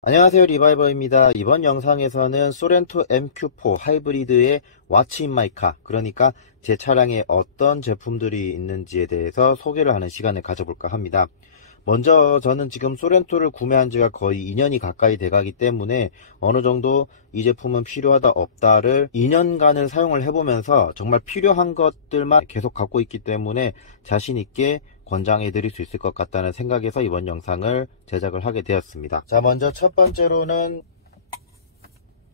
안녕하세요, 리바이버입니다. 이번 영상에서는 소렌토 MQ4 하이브리드의 What's in my car, 그러니까 제 차량에 어떤 제품들이 있는지에 대해서 소개를 하는 시간을 가져볼까 합니다. 먼저 저는 지금 소렌토를 구매한 지가 거의 2년이 가까이 돼가기 때문에 어느 정도 이 제품은 필요하다 없다를 2년간을 사용을 해보면서 정말 필요한 것들만 계속 갖고 있기 때문에 자신 있게 권장해 드릴 수 있을 것 같다는 생각에서 이번 영상을 제작을 하게 되었습니다. 자, 먼저 첫 번째로는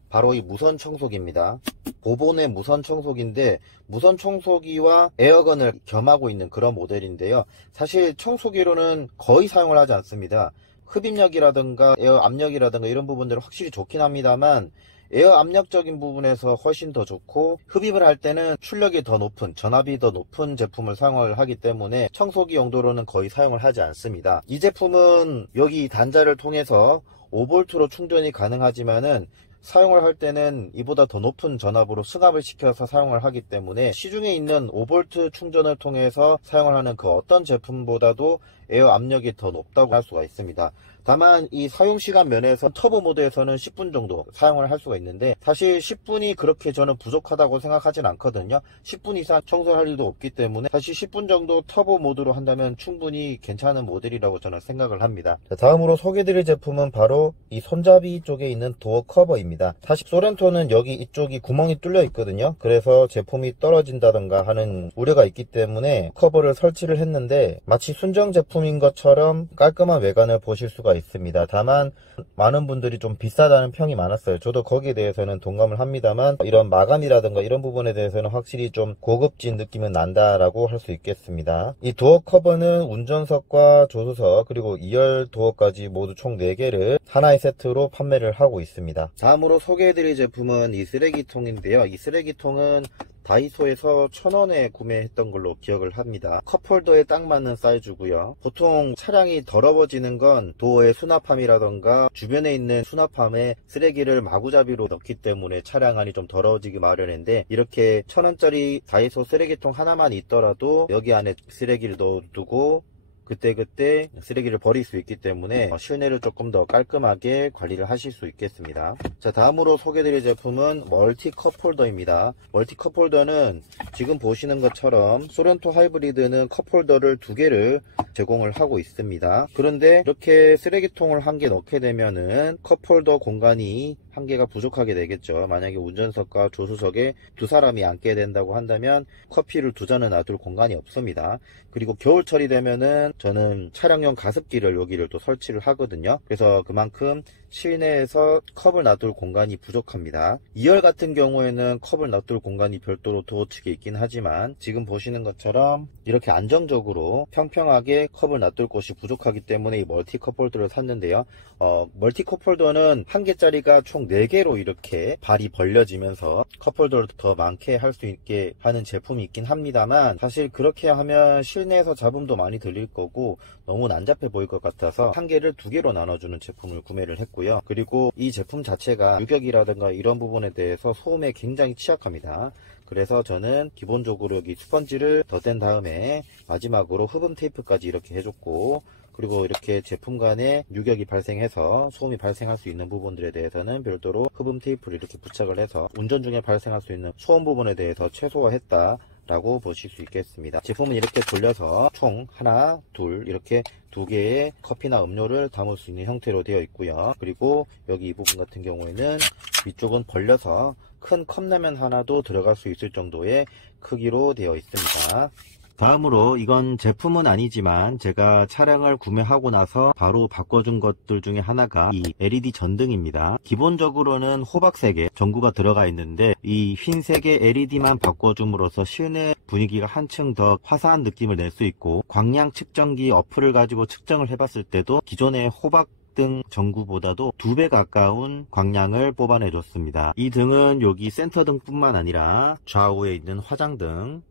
바로 이 무선 청소기입니다. 보본의 무선 청소기인데, 무선 청소기와 에어건을 겸하고 있는 그런 모델인데요. 사실 청소기로는 거의 사용을 하지 않습니다. 흡입력이라든가 에어 압력이라든가 이런 부분들은 확실히 좋긴 합니다만, 에어 압력적인 부분에서 훨씬 더 좋고, 흡입을 할 때는 출력이 더 높은, 전압이 더 높은 제품을 사용을 하기 때문에 청소기 용도로는 거의 사용을 하지 않습니다. 이 제품은 여기 단자를 통해서 5V로 충전이 가능하지만은 사용을 할 때는 이보다 더 높은 전압으로 승합을 시켜서 사용을 하기 때문에 시중에 있는 5V 충전을 통해서 사용을 하는 그 어떤 제품보다도 에어 압력이 더 높다고 할 수가 있습니다. 다만 이 사용시간 면에서 터보 모드에서는 10분 정도 사용을 할 수가 있는데, 사실 10분이 그렇게 저는 부족하다고 생각하진 않거든요. 10분 이상 청소할 일도 없기 때문에 사실 10분 정도 터보 모드로 한다면 충분히 괜찮은 모델이라고 저는 생각을 합니다. 자, 다음으로 소개드릴 제품은 바로 이 손잡이 쪽에 있는 도어 커버입니다. 사실 소렌토는 여기 이쪽이 구멍이 뚫려 있거든요. 그래서 제품이 떨어진다던가 하는 우려가 있기 때문에 커버를 설치를 했는데, 마치 순정 제품인 것처럼 깔끔한 외관을 보실 수가 있습니다. 다만 많은 분들이 좀 비싸다는 평이 많았어요. 저도 거기에 대해서는 동감을 합니다만, 이런 마감이라든가 이런 부분에 대해서는 확실히 좀 고급진 느낌은 난다라고 할 수 있겠습니다. 이 도어 커버는 운전석과 조수석 그리고 2열 도어까지 모두 총 4개를 하나의 세트로 판매를 하고 있습니다. 다음으로 소개해드릴 제품은 이 쓰레기통인데요. 이 쓰레기통은 다이소에서 1,000원에 구매했던 걸로 기억을 합니다. 컵홀더에 딱 맞는 사이즈고요. 보통 차량이 더러워지는 건 도어의 수납함이라던가 주변에 있는 수납함에 쓰레기를 마구잡이로 넣기 때문에 차량 안이 좀 더러워지기 마련인데, 이렇게 1,000원짜리 다이소 쓰레기통 하나만 있더라도 여기 안에 쓰레기를 넣어두고 그때그때 쓰레기를 버릴 수 있기 때문에 실내를 조금 더 깔끔하게 관리를 하실 수 있겠습니다. 자, 다음으로 소개드릴 제품은 멀티 컵홀더입니다. 멀티 컵홀더는 지금 보시는 것처럼 소렌토 하이브리드는 컵홀더를 2개를 제공을 하고 있습니다. 그런데 이렇게 쓰레기통을 1개 넣게 되면은 컵홀더 공간이 1개가 부족하게 되겠죠. 만약에 운전석과 조수석에 2사람이 앉게 된다고 한다면 커피를 2잔을 놔둘 공간이 없습니다. 그리고 겨울철이 되면은 저는 차량용 가습기를 여기를 또 설치를 하거든요. 그래서 그만큼 실내에서 컵을 놔둘 공간이 부족합니다. 2열 같은 경우에는 컵을 놔둘 공간이 별도로 도어 측에 있긴 하지만, 지금 보시는 것처럼 이렇게 안정적으로 평평하게 컵을 놔둘 곳이 부족하기 때문에 이 멀티 컵홀더를 샀는데요. 멀티 컵홀더는 1개짜리가 총 4개로 이렇게 발이 벌려지면서 컵홀더를 더 많게 할 수 있게 하는 제품이 있긴 합니다만, 사실 그렇게 하면 실내에서 잡음도 많이 들릴 거고 너무 난잡해 보일 것 같아서 1개를 2개로 나눠주는 제품을 구매를 했고요. 그리고 이 제품 자체가 유격이라든가 이런 부분에 대해서 소음에 굉장히 취약합니다. 그래서 저는 기본적으로 여기 스펀지를 덧댄 다음에 마지막으로 흡음 테이프까지 이렇게 해줬고, 그리고 이렇게 제품 간에 유격이 발생해서 소음이 발생할 수 있는 부분들에 대해서는 별도로 흡음 테이프를 이렇게 부착을 해서 운전 중에 발생할 수 있는 소음 부분에 대해서 최소화했다 라고 보실 수 있겠습니다. 제품은 이렇게 돌려서 총 하나, 둘 이렇게 2개의 커피나 음료를 담을 수 있는 형태로 되어 있고요. 그리고 여기 이 부분 같은 경우에는 위쪽은 벌려서 큰 컵라면 하나도 들어갈 수 있을 정도의 크기로 되어 있습니다. 다음으로, 이건 제품은 아니지만 제가 차량을 구매하고 나서 바로 바꿔준 것들 중에 하나가 이 LED 전등입니다. 기본적으로는 호박색의 전구가 들어가 있는데, 이 흰색의 LED만 바꿔줌으로써 실내 분위기가 한층 더 화사한 느낌을 낼 수 있고, 광량 측정기 어플을 가지고 측정을 해봤을 때도 기존의 호박 등 전구보다도 2배 가까운 광량을 뽑아내 줬습니다. 이 등은 여기 센터등 뿐만 아니라 좌우에 있는 화장등,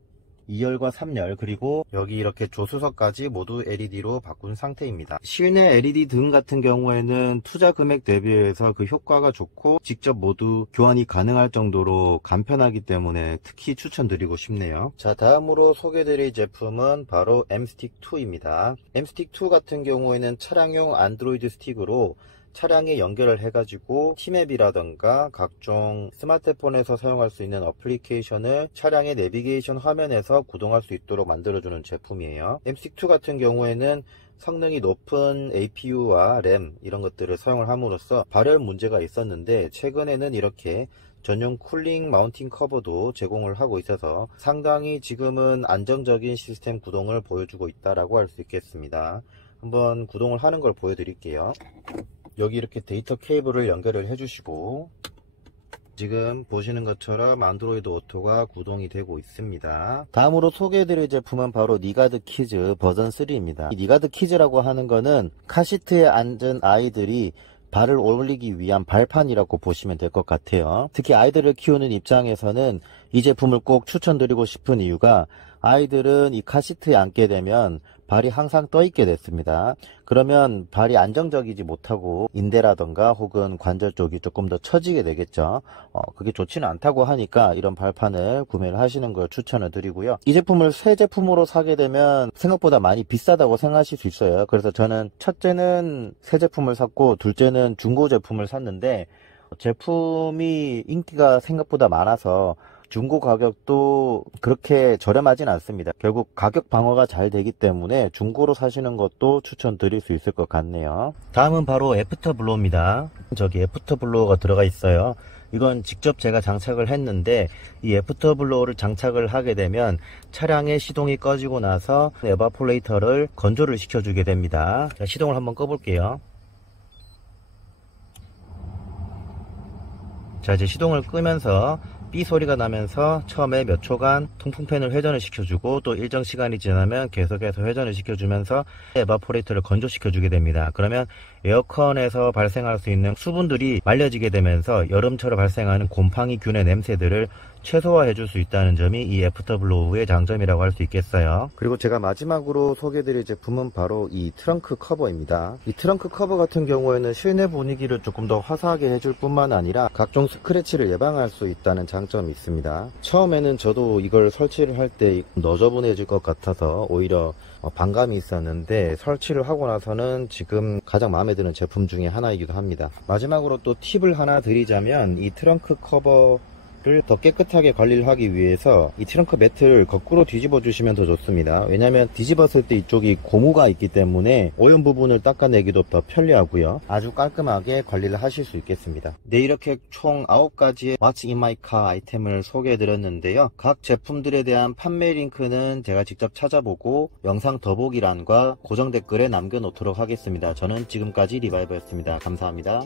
2열과 3열, 그리고 여기 이렇게 조수석까지 모두 LED로 바꾼 상태입니다. 실내 LED 등 같은 경우에는 투자 금액 대비해서 그 효과가 좋고 직접 모두 교환이 가능할 정도로 간편하기 때문에 특히 추천드리고 싶네요. 자, 다음으로 소개드릴 제품은 바로 Mstick2입니다. Mstick2 같은 경우에는 차량용 안드로이드 스틱으로 차량에 연결을 해가지고 티맵이라던가 각종 스마트폰에서 사용할 수 있는 어플리케이션을 차량의 내비게이션 화면에서 구동할 수 있도록 만들어주는 제품이에요. MC2 같은 경우에는 성능이 높은 APU와 램 이런 것들을 사용을 함으로써 발열 문제가 있었는데, 최근에는 이렇게 전용 쿨링 마운팅 커버도 제공을 하고 있어서 상당히 지금은 안정적인 시스템 구동을 보여주고 있다라고 할 수 있겠습니다. 한번 구동을 하는 걸 보여드릴게요. 여기 이렇게 데이터 케이블을 연결을 해주시고, 지금 보시는 것처럼 안드로이드 오토가 구동이 되고 있습니다. 다음으로 소개해드릴 제품은 바로 니가드 키즈 버전 3입니다. 이 니가드 키즈라고 하는 거는 카시트에 앉은 아이들이 발을 올리기 위한 발판이라고 보시면 될 것 같아요. 특히 아이들을 키우는 입장에서는 이 제품을 꼭 추천드리고 싶은 이유가, 아이들은 이 카시트에 앉게 되면 발이 항상 떠 있게 됐습니다. 그러면 발이 안정적이지 못하고 인대라던가 혹은 관절 쪽이 조금 더 처지게 되겠죠. 그게 좋지는 않다고 하니까 이런 발판을 구매를 하시는 걸 추천을 드리고요. 이 제품을 새 제품으로 사게 되면 생각보다 많이 비싸다고 생각하실 수 있어요. 그래서 저는 첫째는 새 제품을 샀고, 둘째는 중고 제품을 샀는데, 제품이 인기가 생각보다 많아서 중고 가격도 그렇게 저렴하진 않습니다. 결국 가격 방어가 잘 되기 때문에 중고로 사시는 것도 추천드릴 수 있을 것 같네요. 다음은 바로 애프터블로우입니다. 저기 애프터블로우가 들어가 있어요. 이건 직접 제가 장착을 했는데, 이 애프터블로우를 장착을 하게 되면 차량의 시동이 꺼지고 나서 에바포레이터를 건조를 시켜주게 됩니다. 자, 시동을 한번 꺼볼게요. 자, 이제 시동을 끄면서 삐 소리가 나면서 처음에 몇 초간 통풍팬을 회전을 시켜주고, 또 일정 시간이 지나면 계속해서 회전을 시켜주면서 에바포레이터를 건조시켜주게 됩니다. 그러면 에어컨에서 발생할 수 있는 수분들이 말려지게 되면서 여름철에 발생하는 곰팡이균의 냄새들을 최소화해 줄 수 있다는 점이 이 애프터블로우의 장점이라고 할 수 있겠어요. 그리고 제가 마지막으로 소개해드릴 제품은 바로 이 트렁크 커버입니다. 이 트렁크 커버 같은 경우에는 실내 분위기를 조금 더 화사하게 해줄 뿐만 아니라 각종 스크래치를 예방할 수 있다는 장점이 있습니다. 처음에는 저도 이걸 설치를 할 때 너저분해질 것 같아서 오히려 반감이 있었는데, 설치를 하고 나서는 지금 가장 마음에 드는 제품 중에 하나이기도 합니다. 마지막으로 또 팁을 하나 드리자면, 이 트렁크 커버 더 깨끗하게 관리를 하기 위해서 이 트렁크 매트를 거꾸로 뒤집어 주시면 더 좋습니다. 왜냐하면 뒤집었을 때 이쪽이 고무가 있기 때문에 오염 부분을 닦아내기도 더 편리하고요. 아주 깔끔하게 관리를 하실 수 있겠습니다. 네, 이렇게 총 9가지의 What's in my car 아이템을 소개해 드렸는데요. 각 제품들에 대한 판매 링크는 제가 직접 찾아보고 영상 더보기란과 고정 댓글에 남겨 놓도록 하겠습니다. 저는 지금까지 리바이버였습니다. 감사합니다.